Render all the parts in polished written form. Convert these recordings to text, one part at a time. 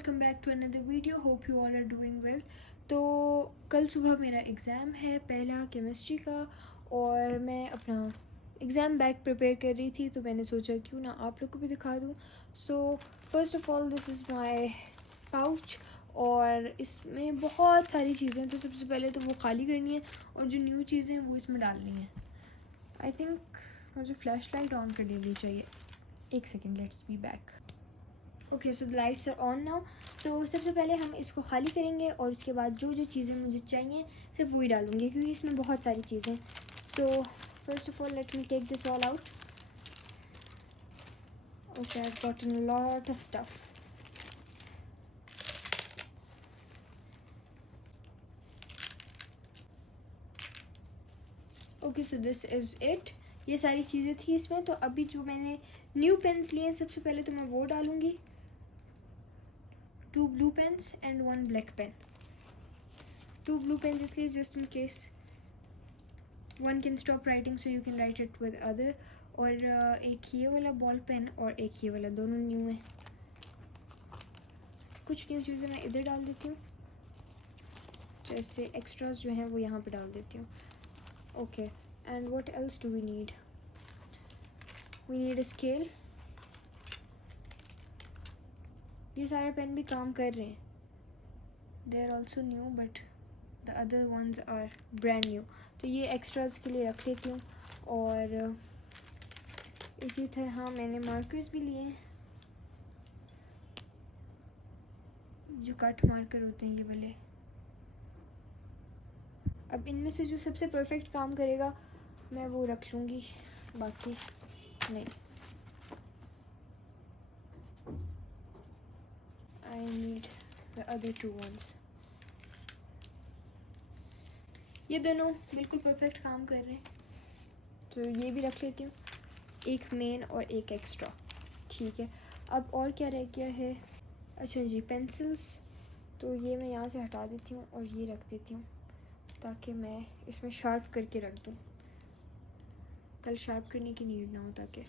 Welcome back to another video. Hope you all are doing well. तो कल सुबह मेरा एग्ज़ाम है पहला केमिस्ट्री का, और मैं अपना एग्ज़ाम बैग प्रिपेयर कर रही थी, तो मैंने सोचा क्यों ना आप लोग को भी दिखा दूँ। So first of all this is my pouch, और इसमें बहुत सारी चीज़ें। तो सबसे पहले तो वो खाली करनी है और जो न्यू चीज़ें हैं वो इसमें डालनी है। आई थिंक मुझे फ्लैश लाइट ऑन कर लेनी चाहिए। एक second, let's be back. Okay, so the lights are on now. तो सबसे पहले हम इसको खाली करेंगे और उसके बाद जो जो चीज़ें मुझे चाहिए सिर्फ वही डालूँगी, क्योंकि इसमें बहुत सारी चीज़ें। So first of all let me take this all out. Okay, I have gotten a lot of stuff. Okay, so this is it. ये सारी चीज़ें थी इसमें। तो अभी जो मैंने न्यू पेन्स लिए हैं, सबसे पहले तो मैं वो डालूँगी। 2 blue pens and 1 black pen. 2 blue pens इसलिए just in case one can stop writing so you can write it with other. और एक ये वाला बॉल पेन और एक ये वाला, दोनों न्यू है। कुछ न्यू चीज़ें मैं इधर डाल देती हूँ, जैसे एक्स्ट्रास जो हैं वो यहाँ पे डाल देती हूँ। Okay, and what else do we need? We need a scale. ये सारे पेन भी काम कर रहे हैं, they are also new but the other ones are brand new. तो ये एक्स्ट्रास के लिए रख लेती हूँ। और इसी तरह मैंने मार्कर्स भी लिए हैं, जो कट मार्कर होते हैं ये वाले। अब इनमें से जो सबसे परफेक्ट काम करेगा मैं वो रख लूँगी, बाकी नहीं। I need the other 2 ones। ये दोनों बिल्कुल परफेक्ट काम कर रहे हैं, तो ये भी रख लेती हूँ, एक मेन और एक एक्स्ट्रा। ठीक है, अब और क्या रह गया है? अच्छा जी, पेंसिल्स। तो ये मैं यहाँ से हटा देती हूँ और ये रख देती हूँ, ताकि मैं इसमें शार्प करके रख दूँ, कल शार्प करने की नीड ना हो। ताकि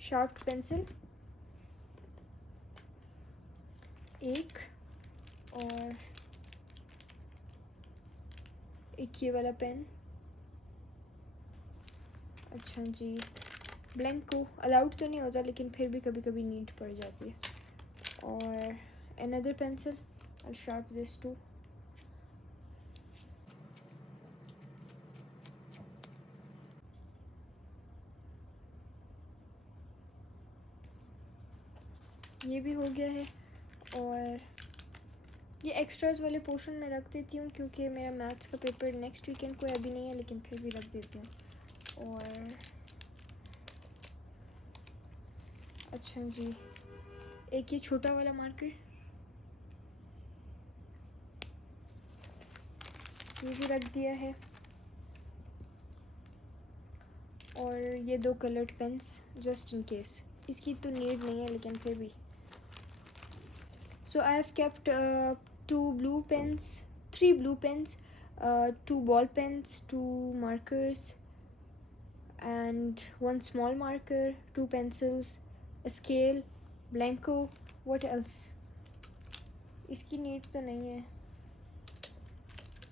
शार्प पेंसिल एक, और एक ये वाला पेन। अच्छा जी, ब्लैंक को अलाउड तो नहीं होता, लेकिन फिर भी कभी कभी नीड पड़ जाती है। और another pencil, I sharp this too. ये भी हो गया है। और ये एक्स्ट्रास वाले पोर्शन में रख देती हूँ, क्योंकि मेरा मैथ्स का पेपर नेक्स्ट वीकेंड को अभी नहीं है, लेकिन फिर भी रख देती हूँ। और अच्छा जी, एक ये छोटा वाला मार्कर, ये भी रख दिया है। और ये 2 coloured pens just in case, इसकी तो नीड नहीं है लेकिन फिर भी। So I have kept 2 blue pens, 3 blue pens, 2 ball pens, 2 markers and 1 small marker, 2 pencils, a scale, blanco. What else? इसकी नीड तो नहीं है।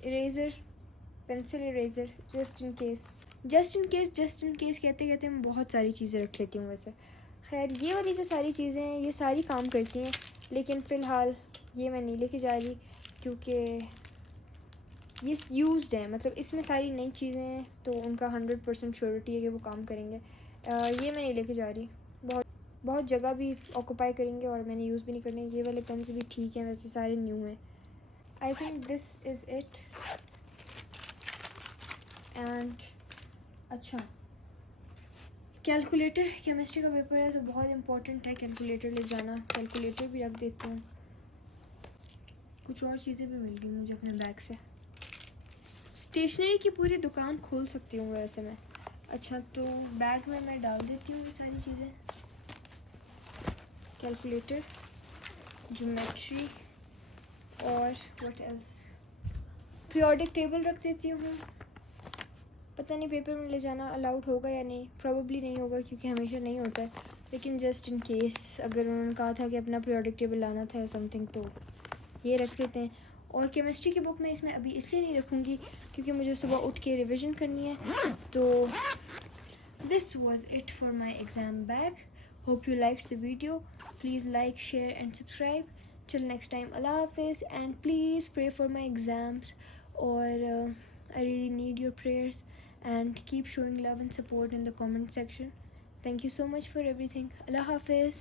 Eraser, pencil eraser, just in case कहते कहते मैं बहुत सारी चीज़ें रख लेती हूँ वैसे। खैर, ये वाली जो सारी चीज़ें हैं ये सारी काम करती हैं, लेकिन फ़िलहाल ये मैं नहीं लेके जा रही, क्योंकि ये यूज्ड है। मतलब इसमें सारी नई चीज़ें हैं, तो उनका 100% श्योरिटी है कि वो काम करेंगे। ये मैं नहीं लेके जा रही, बहुत जगह भी ऑक्यूपाई करेंगे और मैंने यूज़ भी नहीं करने। ये वाले पेन से भी ठीक है, वैसे सारे न्यू हैं। I think this is it. And अच्छा, कैलकुलेटर, केमिस्ट्री का पेपर है तो बहुत इंपॉर्टेंट है कैलकुलेटर ले जाना। कैलकुलेटर भी रख देती हूँ। कुछ और चीज़ें भी मिल गई मुझे अपने बैग से। स्टेशनरी की पूरी दुकान खोल सकती हूँ वैसे मैं। अच्छा, तो बैग में मैं डाल देती हूँ ये सारी चीज़ें। कैलकुलेटर, ज्योमेट्री, और व्हाट एल्स, पीरियोडिक टेबल रख देती हूँ। पता नहीं पेपर में ले जाना अलाउड होगा या नहीं, प्रॉबली नहीं होगा क्योंकि हमेशा नहीं होता है, लेकिन जस्ट इन केस अगर उन्होंने कहा था कि अपना पीरियोडिक टेबल लाना था या समथिंग, तो ये रख देते हैं। और केमिस्ट्री की बुक मैं इसमें अभी इसलिए नहीं रखूँगी क्योंकि मुझे सुबह उठ के रिविज़न करनी है। तो this was it for my exam bag. Hope you liked the video. Please like, share and subscribe. Till next time, Allah Hafiz, and please pray for my exams, or I really need your prayers, and keep showing love and support in the comment section. Thank you so much for everything. Allah Hafiz.